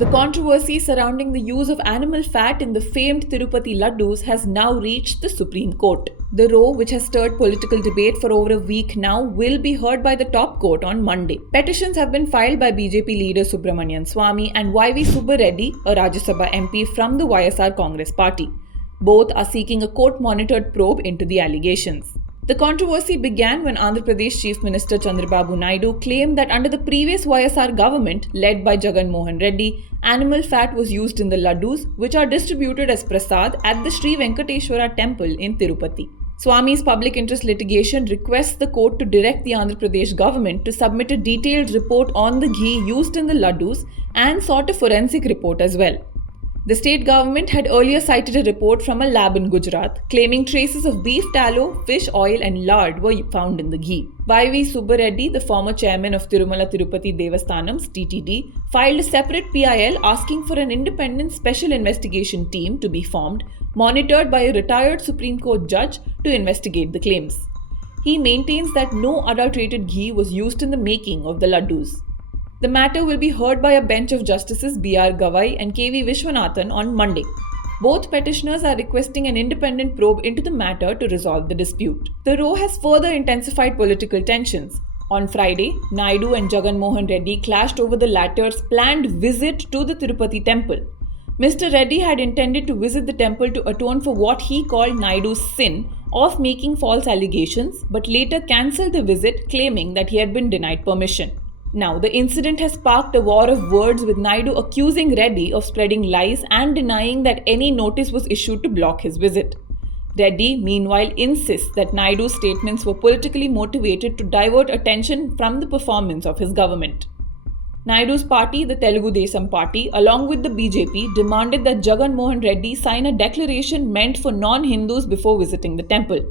The controversy surrounding the use of animal fat in the famed Tirupati laddus has now reached the Supreme Court. The row, which has stirred political debate for over a week now, will be heard by the top court on Monday. Petitions have been filed by BJP leader Subramanian Swamy and YV Subba Reddy, a Rajya Sabha MP from the YSR Congress party. Both are seeking a court-monitored probe into the allegations. The controversy began when Andhra Pradesh Chief Minister Chandrababu Naidu claimed that under the previous YSR government, led by Jagan Mohan Reddy, animal fat was used in the laddus, which are distributed as prasad at the Sri Venkateshwara temple in Tirupati. Swamy's public interest litigation requests the court to direct the Andhra Pradesh government to submit a detailed report on the ghee used in the laddus and sought a forensic report as well. The state government had earlier cited a report from a lab in Gujarat claiming traces of beef tallow, fish oil and lard were found in the ghee. YV Subba Reddy, the former chairman of Tirumala Tirupati Devasthanam's TTD, filed a separate PIL asking for an independent special investigation team to be formed, monitored by a retired Supreme Court judge to investigate the claims. He maintains that no adulterated ghee was used in the making of the laddus. The matter will be heard by a bench of Justices B.R. Gavai and K.V. Vishwanathan on Monday. Both petitioners are requesting an independent probe into the matter to resolve the dispute. The row has further intensified political tensions. On Friday, Naidu and Jagan Mohan Reddy clashed over the latter's planned visit to the Tirupati temple. Mr. Reddy had intended to visit the temple to atone for what he called Naidu's sin of making false allegations, but later cancelled the visit, claiming that he had been denied permission. Now, the incident has sparked a war of words, with Naidu accusing Reddy of spreading lies and denying that any notice was issued to block his visit. Reddy, meanwhile, insists that Naidu's statements were politically motivated to divert attention from the performance of his government. Naidu's party, the Telugu Desam Party, along with the BJP, demanded that Jagan Mohan Reddy sign a declaration meant for non-Hindus before visiting the temple.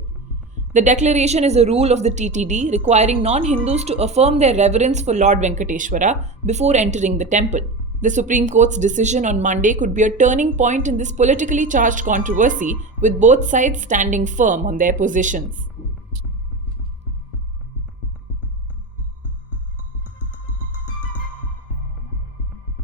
The declaration is a rule of the TTD requiring non-Hindus to affirm their reverence for Lord Venkateshwara before entering the temple. The Supreme Court's decision on Monday could be a turning point in this politically charged controversy, with both sides standing firm on their positions.